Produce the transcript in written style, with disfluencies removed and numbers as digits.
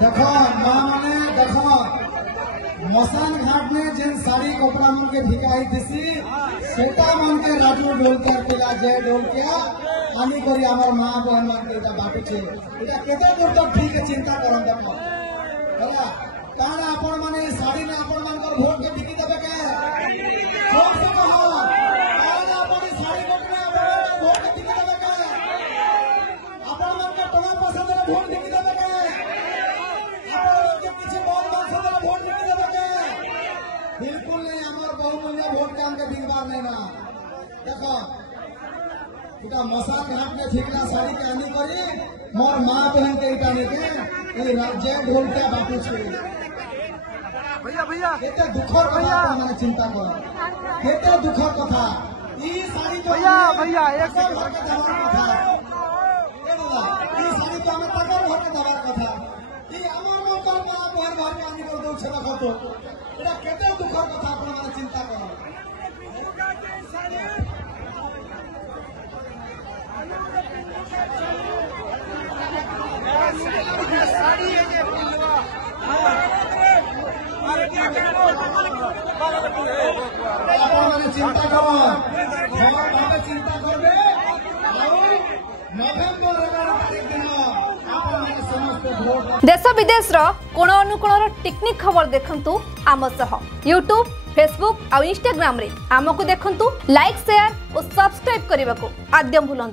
देखो माँ मैंने देखो मसान घाट में जिन साड़ी कपड़ा मन के भिकाई थी सेटा मन के राजू ढोलकिया पिला जय ढोलकिया आनी करी आमर माँ बहन मान के बाटू छे एटा केते दूर तक ठीक है चिंता करन देखो होला काना आपण माने साड़ी ने आपण मान कर वोट के बिकी देबे के जोर से कहो काना आपण साड़ी कोटने आपण वोट के बिकी देबे के आपण मान के टका पैसा दे वोट बिकी देबे के आपण के पीछे बहुत पैसा दे वोट बिकी देबे के बिल्कुल नहीं हमर बहुमूल्य वोट काम के बिकबार नहीं ना देखो इटा मसान घाट में छिकला साड़ी के आनी करी मोर माँ बहन के इटा के ए राज्य ढोलकिया बापू छे भैया भैया केते दुखर कथा माने चिंता करो केते दुखर कथा ई साड़ी तो भैया भैया एक घर के दबार कथा ए दादा ई साड़ी तो हमें तकर घर के दबार कथा ई हमर मौका माँ बहन घर के आनी कर दो छला खतो एटा केते दुखर कथा आपण माने चिंता करो साड़ी है ये चिंता करो चिंता करबे नवेम्बर 11 तारीख दिन देश विदेश कोण अनुकोण टेक्निक खबर देखंतु आम सह यूट्यूब फेसबुक और इंस्टाग्राम रे आमको देखंतु लाइक शेयर और सब्सक्राइब करने को आद्य भूलंतु।